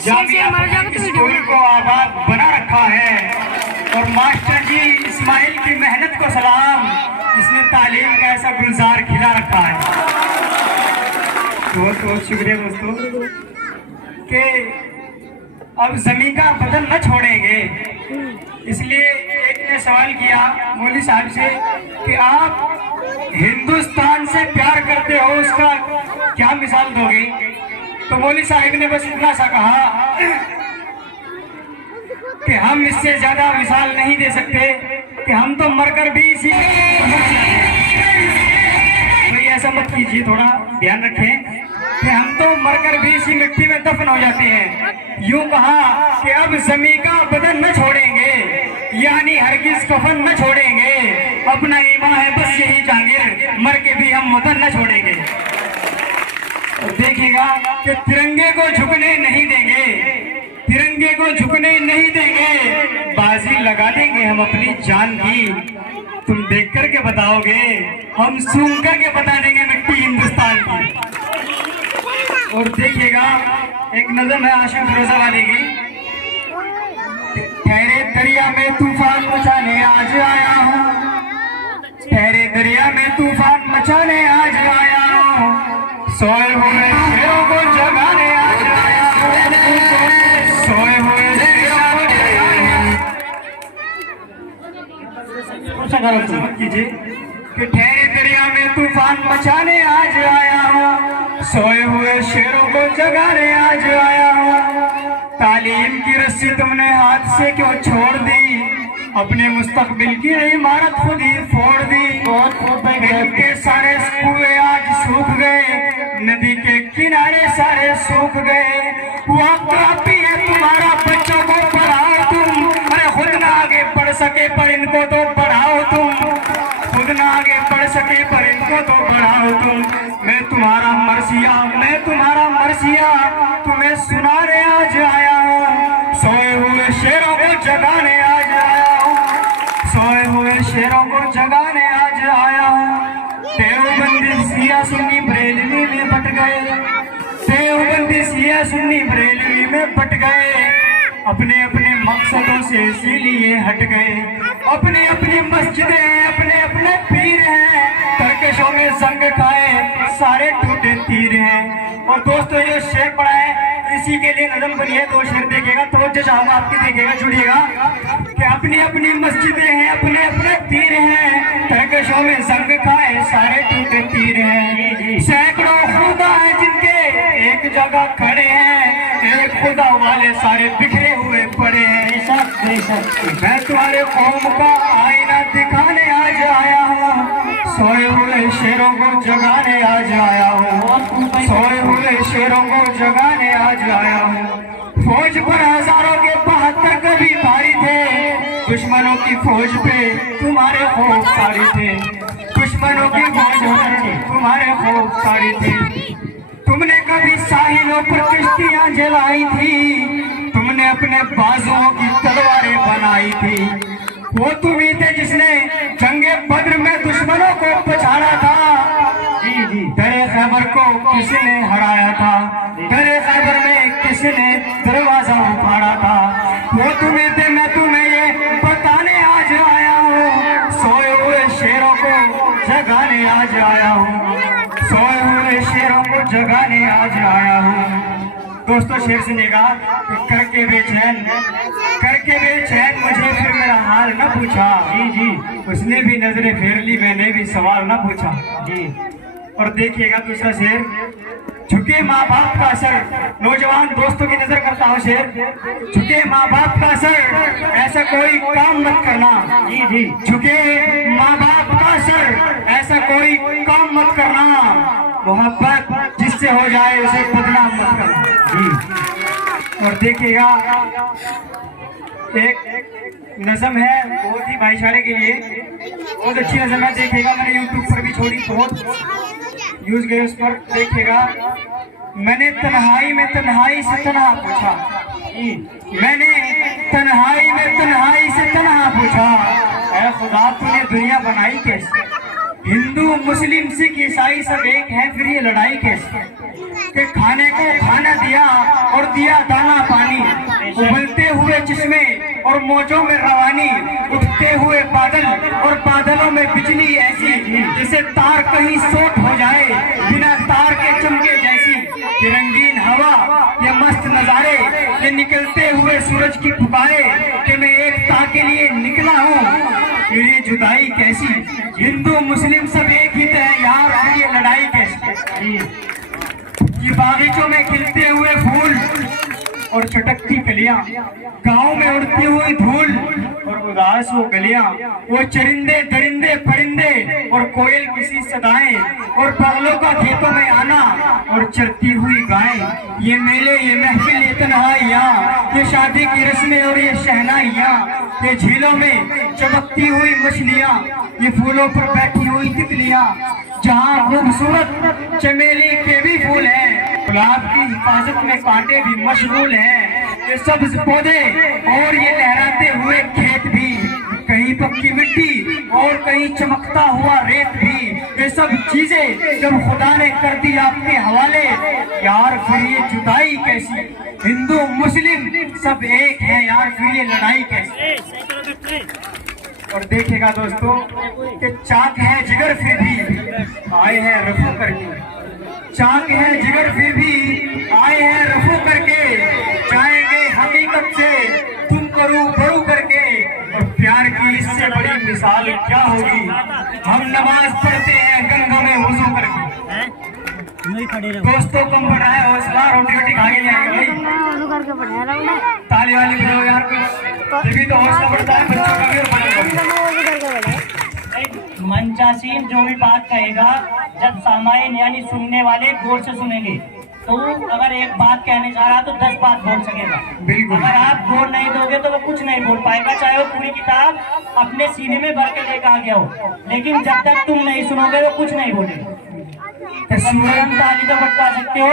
Jamia school को आबाद बना रखा है। और मास्टर जी इस्माइल की मेहनत को सलाम, इसने तालीम का ऐसा गुलजार खिला रखा है। बहुत बहुत शुक्रिया दोस्तों कि अब जमीन का बदन न छोड़ेंगे। इसलिए एक ने सवाल किया मौलवी साहब से कि आप हिंदुस्तान से प्यार करते हो, उसका क्या मिसाल दोगे? तो मौलवी साहब ने बस इतना सा कहा कि हम इससे ज्यादा मिसाल नहीं दे सकते कि हम तो मरकर भी इसी तो ऐसा मत कीजिए, थोड़ा ध्यान रखें कि हम तो मरकर भी इसी मिट्टी में दफन हो जाते हैं। यूं कहा कि अब ज़मीं का बदन न छोड़ेंगे, यानी हरगिज कफन न छोड़ेंगे। अपना ईमान है बस यही जागीर, मर के भी हम वतन न छोड़ेंगे। और देखिएगा कि तिरंगे को झुकने नहीं देंगे, तिरंगे को झुकने नहीं देंगे। बाजी लगा देंगे हम अपनी जान की। तुम देख करके बताओगे, हम सूंघ करके बता देंगे मिट्टी हिंदुस्तान की। और देखिएगा एक नज़म है आशिक फिरोजा वाली की। ठहरे दरिया में तूफान मचाने आज आया हूँ, ठहरे दरिया में तूफान मचाने आज आया हूँ। सोए हुए शेरों को जगाने आज आया हूँ, सोए हुए शेरों को जगाने कीजिए कि ठहरे दरिया में तूफान मचाने आज आया हूँ, सोए हुए शेरों को जगाने आज आया हूँ। तालीम की रस्सी तुमने हाथ से क्यों छोड़ दी, अपने मुस्तकबिल की इमारत खुद ही फोड़ दी। के सारे कुएं आज सूख गए, नदी के किनारे सारे सूख गए। वक्त काफी है तुम्हारा, बच्चों को पढ़ाओ तुम। अरे खुद ना आगे बढ़ सके पर इनको तो पढ़ाओ तुम, खुद ना आगे बढ़ सके पर इनको तो पढ़ाओ तुम। मैं तुम्हारा मरसिया, मैं तुम्हारा मरसिया, तुम्हें सुनाने आज आया हूँ। सोए हुए शेरों को जगाने आज आया हूँ, सोए हुए शेरों को जगाने आज आया हूँ। देवबंदी सिया सुन्नी बरेलवी में बट गए, देवबंदी सिया सुन्नी बरेलवी में बट गए। अपने अपने मकसदों से इसीलिए हट गए। अपने अपनी मस्जिदें हैं, अपने अपने पीर हैं, तरकशों में जंग खाए सारे टूटे तीर हैं। और दोस्तों ये शेर पढ़ा है इसी के लिए नज़म बनी है, दो शेर देखेगा तो चाहूंगा आपकी, देखेगा जुड़िएगा कि अपनी अपनी मस्जिदें हैं, अपने अपने तीर हैं, तरकशों में जंग खाए सारे टूटे तीर हैं। सैकड़ों खुदा है जिनके एक जगह खड़े हैं, एक खुदा वाले सारे बिखरे हुए पड़े हैं। मैं तुम्हारे कौम का आईना दिखाने आज आया हूँ, सोए हुए शेरों को जगाने आज आया हूँ, सोए हुए शेरों को जगाने आज आया हूँ। फौज पर हजारों के 72 कभी भारी थे, दुश्मनों की फौज पे तुम्हारे खौफ सारी थे, दुश्मनों की फौज पर तुम्हारे खौफ सारी थे। तुमने कभी साहिलों पर किश्तियां जलाई थी, तुमने अपने बाजुओं की तलवारें बनाई थी। वो तुम ही थे जिसने जंगे बद्र में दुश्मनों को पछाड़ा था। दरे खैबर को किसने हराया था, दरे खैबर में किसने दरवाजा उखाड़ा था। वो तुम्हें थे, मैं तुम्हें ये बताने आज आया हूँ। सोए हुए शेरों को जगाने आज आया हूँ, सोए हुए शेरों को जगाने आज आया हूँ। दोस्तों शेर सुनिएगा कि करके बेचैन, करके बेचैन मुझे फिर मेरा हाल न पूछा। जी उसने भी नजरें फेर ली, मैंने भी सवाल न पूछा। जी और देखिएगा दूसरा शेर, झुके माँ बाप का असर। नौजवान दोस्तों की नजर करता हूँ शेर, झुके माँ बाप का असर, ऐसा कोई काम मत करना। जी झुके माँ बाप का असर, ऐसा कोई काम मत करना। मोहब्बत जिससे हो जाए उसे बदनाम मत करना। जी और देखिएगा एक नज़म है बहुत ही भाईचारे के लिए, बहुत अच्छी नज़म है। देखिएगा मैंने यूट्यूब पर भी छोड़ी, बहुत यूज गए उस पर। देखिएगा, मैंने तन्हाई में तन्हाई से तन्हा पूछा, मैंने तन्हाई में तन्हाई से तन्हा पूछा, ऐ खुदा तूने दुनिया बनाई कैसे? हिंदू मुस्लिम सिख ईसाई सब एक है, फिर ये लड़ाई कैसे? कि खाने को खाना दिया और दिया दाना पानी, उबलते हुए चश्मे और मौजों में रवानी, उठते हुए बादल और बादलों में बिजली ऐसी जैसे तार कहीं शॉर्ट हो जाए बिना तार के चमके जैसी। ये रंगीन हवा, ये मस्त नजारे, ये निकलते हुए सूरज की पुकारे कि मैं एकता के लिए निकला हूँ। ये जुदाई कैसी, हिंदू मुस्लिम सब एक ही है यार, और ये लड़ाई कैसी। ये बागीचों में खिलते हुए फूल और चटकती कलियां, गाँव में उड़ती हुई धूल और उदास वो गलियां, वो चरिंदे दरिंदे परिंदे और कोयल किसी सदाएं और पगलों का खेतों में आना और चरती हुई गायें। ये मेले, ये महफिल, ये तन्हाइयां, ये शादी की रस्में और ये शहनाइयां, ये झीलों में चमकती हुई मछलियां, ये फूलों पर बैठी हुई तितलियां, जहाँ खूबसूरत चमेली के भी फूल हैं, गुलाब की हिफाजत में कांटे भी मशगूल हैं, ये सब्ज पौधे और ये लहराते हुए खेत भी, कहीं पक्की मिट्टी और कहीं चमकता हुआ रेत भी, ये सब चीजें जब खुदा ने कर दी आपके हवाले, यार फिर ये जुदाई कैसी। हिंदू मुस्लिम सब एक है यार, फिर ये लड़ाई कैसी। और देखेगा दोस्तों कि चाक है जिगर फिर भी आए हैं रफू करके, चाक है जिगर फिर भी आए हैं रफू करके, जाएंगे हकीकत से तुम करूँ बरू करके। और प्यार की इससे बड़ी मिसाल क्या होगी, हम नमाज पढ़ते हैं गंगा में वुजू करके। दोस्तों कम बढ़ रहा है हौसला, रोटी रोटी खा के जाएंगे भाई, ताली वाली बजाओ यार, तभी तो हौसला बढ़ता है बच्चों का भी और बड़ों का भी। मंचासीन जो भी बात कहेगा, जब सामायिन यानी सुनने वाले गौर से सुनेंगे, तो अगर एक बात कहने जा रहा तो 10 बात बोल सकेगा। अगर आप गौर नहीं दोगे तो वो कुछ नहीं बोल पाएगा, चाहे वो पूरी किताब अपने सीने में भर के लेकर आ गया हो, लेकिन जब तक तुम नहीं सुनोगे वो कुछ नहीं बोलेगा। ताली तो बता सकते हो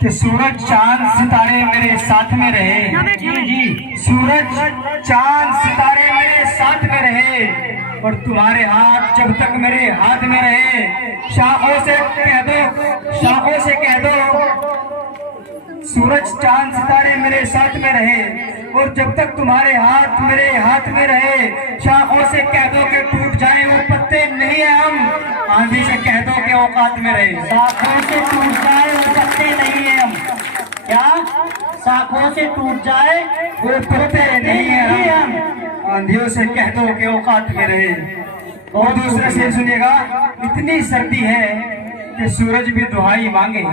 कि सूरज चांद सितारे मेरे साथ में रहे, जी जी, सूरज चांद सितारे मेरे साथ में रहे, और तुम्हारे हाथ जब तक मेरे हाथ में रहे, शाखों से कह दो, शाखों से कह दो सूरज चांद सितारे मेरे साथ में रहे, और जब तक तुम्हारे हाथ मेरे हाथ में रहे, शाखों से कह दो कि टूट जाए वो पत्ते नहीं है हम, आंधी से कह दो कि औकात में रहे। शाखों से टूट जाए वो पत्ते नहीं है हम, क्या शाखों से टूट जाए वो पत्ते नहीं है हम, आंधियों से कह दो कि औकात में रहे। और दूसरा शेर सुनिएगा, इतनी सर्दी है कि सूरज भी दुहाई मांगे,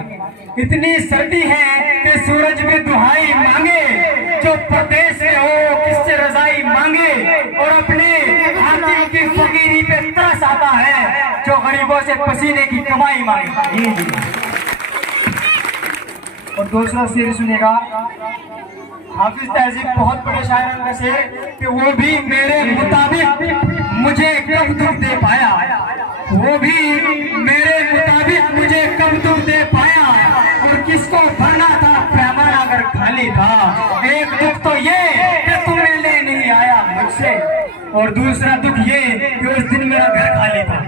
इतनी सर्दी है कि सूरज भी दुहाई मांगे, जो परदेश में हो किससे रजाई मांगे, और अपने हाकिम की फकीरी पे तरस आता है, जो गरीबों से पसीने की कमाई मांगे। और दूसरा शेर सुनेगा, हाफिज तहजीब बहुत बड़े शायर में से कि वो भी मेरे मुताबिक मुझे कब दुख दे पाया, वो भी मेरे मुताबिक मुझे कब दुख दे पाया, और किसको भरना था पैमाना अगर खाली था। एक दुख तो ये कि तुम्हें ले नहीं आया मुझसे, और दूसरा दुख ये कि उस दिन मेरा घर खाली था।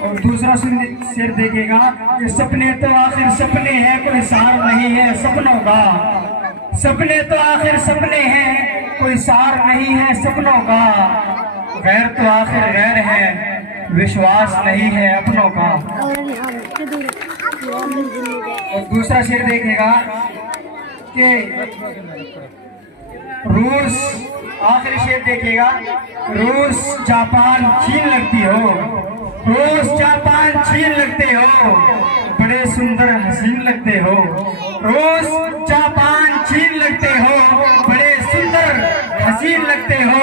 और दूसरा शेर देखेगा कि सपने तो आखिर सपने हैं, कोई सार नहीं है सपनों का, सपने तो आखिर सपने हैं, कोई सार नहीं है सपनों का, गैर तो आखिर गैर है, विश्वास नहीं है अपनों का। और दूसरा शेर देखेगा कि रूस, आखिरी शेर देखिएगा, रूस जापान चीन लगती हो, रूस जापान चीन लगते हो, बड़े सुंदर हसीन लगते हो, रूस जापान चीन लगते हो, बड़े सुंदर हसीन लगते हो,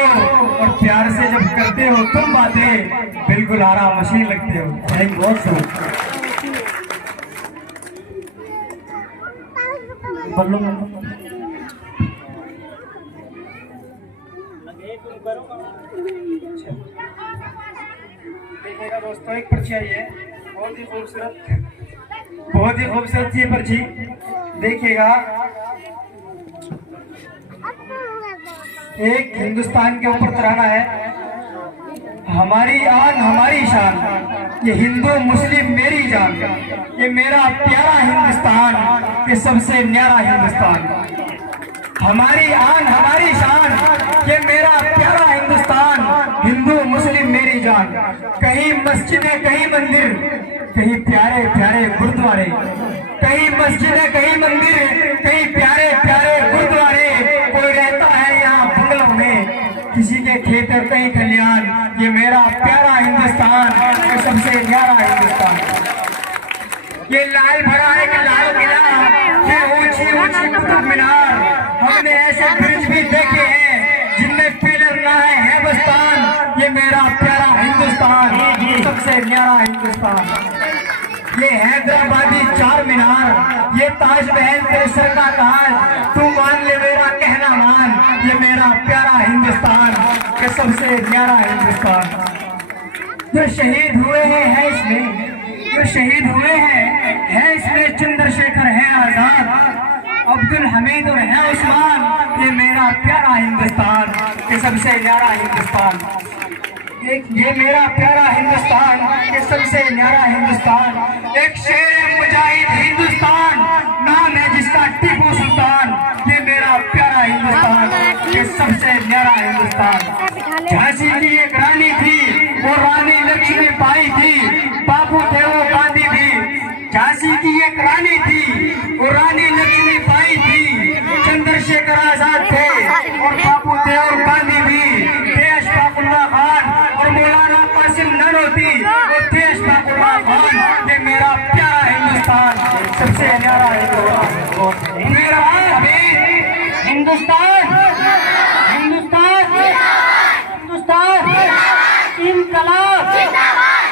और प्यार से जब करते हो तुम बातें बिल्कुल आरा मशीन लगते हो। थैंक यू बहुत सो। देखिएगा दोस्तों, एक पर्ची आई है बहुत ही खूबसूरत, बहुत ही खूबसूरत ये पर्ची देखिएगा। एक हिंदुस्तान के ऊपर तराना है, हमारी आन हमारी शान, ये हिंदू मुस्लिम मेरी जान, ये मेरा प्यारा हिंदुस्तान, ये सबसे न्यारा हिंदुस्तान, हमारी आन हमारी शान, ये मेरा प्यारा हिंदुस्तान, हिंदू मुस्लिम मेरी जान। कहीं मस्जिदें कहीं मंदिर, कहीं प्यारे प्यारे गुरुद्वारे, कहीं मस्जिदें कहीं मंदिर, कहीं प्यारे प्यारे गुरुद्वारे, कोई रहता है यहाँ बंगलों में, किसी के खेत और कहीं खलियान, ये मेरा प्यारा हिंदुस्तान, ये सबसे न्यारा हिंदुस्तान। ये लाल भरा एक लाल किला, ये ऊंची ऊंची कुतुब मीनार, हमने ऐसे ब्रिज भी देखे हैं जिनमें पिलर ना है बस्तान, ये मेरा प्यारा हिंदुस्तान, ये सबसे न्यारा हिंदुस्तान। ये हैदराबादी चार मीनार, ये ताजमहल तेरे सर का ताज, तू मान ले मेरा कहना मान, ये मेरा प्यारा हिंदुस्तान, ये सबसे न्यारा हिंदुस्तान। जो शहीद हुए हैं इसमें, जो शहीद हुए हैं इसमें चंद्रशेखर है आजाद, अब्दुल हमीद और है उस्मान, ये मेरा प्यारा हिंदुस्तान, ये सबसे न्यारा हिंदुस्तान। ये मेरा प्यारा हिंदुस्तान, ये सबसे न्यारा हिंदुस्तान। एक शेर मुजाहिद हिंदुस्तान, नाम है जिसका टीपू सुल्तान, ये मेरा प्यारा हिंदुस्तान, ये सबसे न्यारा हिंदुस्तान। झांसी की एक रानी थी, वो रानी लक्ष्मी बाई थी, बापू थे वो गांधी भी। झांसी की एक रानी थी, वो रानी लक्ष्मी बाई थी, चंद्रशेखर आजाद थे और बापू थे और गांधी भी। देश बाबुल्ला खान और मौलाना कासिम ननोती, वो देश बाबुल्ला खान, ये मेरा प्यारा हिंदुस्तान, सबसे न्यारा हिंदुस्तान, मेरा हिंदुस्तान, हिंदुस्तान, हिंदुस्तान, इनकलाब,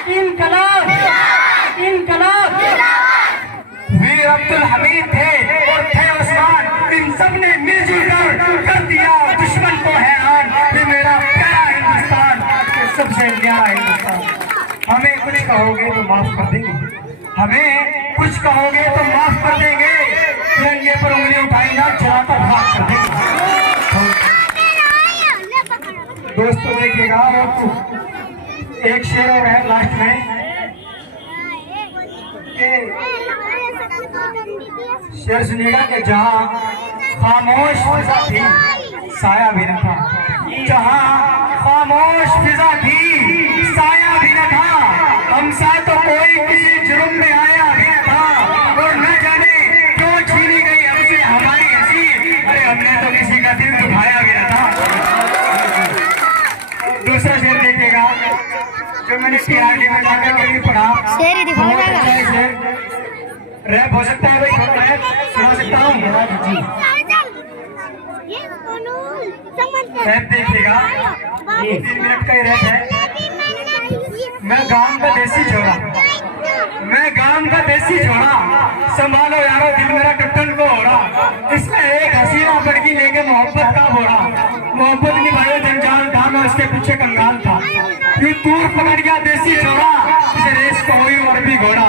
इनकलाब, इनकलाब। वीर अब्दुल हमीद थे और थे उस्मान, इन सब ने मिलजुल कर दिया दुश्मन को हैरान, ये मेरा प्यारा हिंदुस्तान, ये सबसे न्यारा हिंदुस्तान। हमें कुछ कहोगे तो माफ कर देंगे, हमें कुछ कहोगे तो माफ कर देंगे, तिरंगे पर उंगली उठाई ना चलाकर भाग कर देंगे। दोस्तों देखिएगा, एक शेर और है लास्ट में, शेर सुनिएगा कि जहाँ खामोश फिजा थी साया भी न था, जहाँ खामोश फिजा थी साया भी न था, हमसा तो कोई किसी जुर्म में आया भी न था, और न जाने क्यों छीनी गई हमसे हमारी हंसी, अरे हमने तो किसी का दिल दुखाया भी न था। दूसरा शेर देखिएगा जो मैंने TRD में जाकर कभी पढ़ा, रैप हो सकता है भाई, थोड़ा रैप सुना सकता हूँ रैप देखिएगा, 3 मिनट का ही रैप है। मैं गांव का देसी छोरा, मैं गांव का देसी छोरा, संभालो यारो दिल मेरा कट्टन को हो रहा, इसमें एक हसीना लड़की लेके मोहब्बत का बोरा, मोहब्बत निभाए जंजाल था, मैं उसके पीछे कंगाल था, यूं दूर पकड़ गया देसी छोरा, इसे रेस को हुई और भी घोड़ा,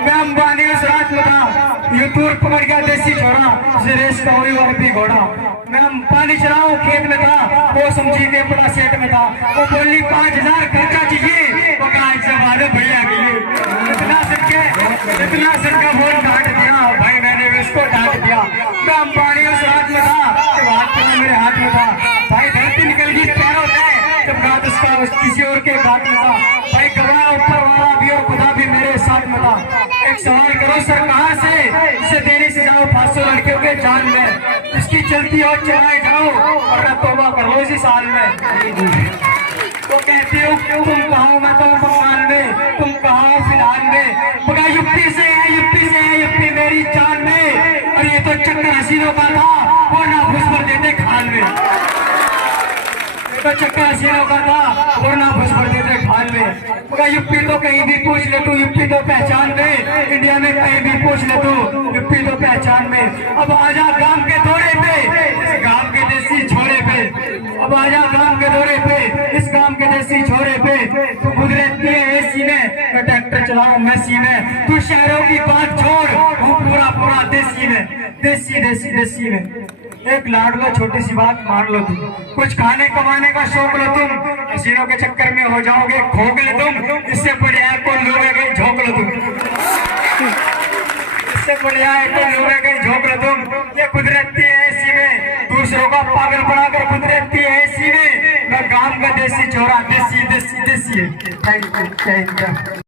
मैं अंबानी उस रात में था, यूं दूर पकड़ गया देसी छोरा, इसे रेस को हुई और भी घोड़ा, मैं पानी चलाऊं खेत में था, वो समझी के बड़ा सेट में था, वो बोली 5000 खर्चा चाहिए, वो कहा इससे बाद भैया के लिए इतना सिरका फोन काट दिया भाई, मैंने उसको डांट दिया, मैं अंबानी उस रात में था, तो हाथ मेरे हाथ में था, भाई धरती निकल गई पैरों से, जब रात उसका किसी और के हाथ में था, भाई गवाह ऊपर वाला भी और खुदा भी मेरे साथ में था। एक सवाल करो सर कहाँ से इसे देने से जाओ 500 लड़कियों के जान में, इसकी चलती और चलाए जाओ और तौबा कर लो इसी साल में। तो कहती हो तुम कहाँ, मैं तो बंगाल में, तुम कहाँ फिलहाल में, बगा यूपी से है, यूपी से है, यूपी मेरी जान में, और ये तो चक्कर हसीनों का था, वो ना घुस भर देते खान में, तो चक्कर हसीनों का था, वो ना घुस भर देते खान में, बगा यूपी तो कहीं भी पूछ ले तू, यूपी तो पहचान में, इंडिया में कहीं भी पूछ ले तू, यूपी तो पहचान में। अब आजा गांव के दौरे पे, इस गांव के देसी छोरे पे, अब आजा गांव के दौरे पे, इस गांव के देसी छोरे पे, तू गुजरती है एसी में, मैं ट्रैक्टर चलाऊं मैसी में, तू शहरों की बात छोड़, तू पूरा पूरा देसी में, देसी देसी देसी में। एक लाडलो छोटी सी बात मान लो तुम, कुछ खाने कमाने का शौक लो तुम, हसीनों के चक्कर में हो जाओगे खोखले तुम, इससे बढ़िया है कोई लोगे कहीं झोंक लो तुम, इससे बढ़िया है कोई लोगे कहीं झोंक लो तुम। ये कुदरती है ऐसी में, दूसरों का पागल बनाकर कुदरती है ऐसी में, मैं गांव का देसी छोरा, देसी देसी देसी है। Thank you.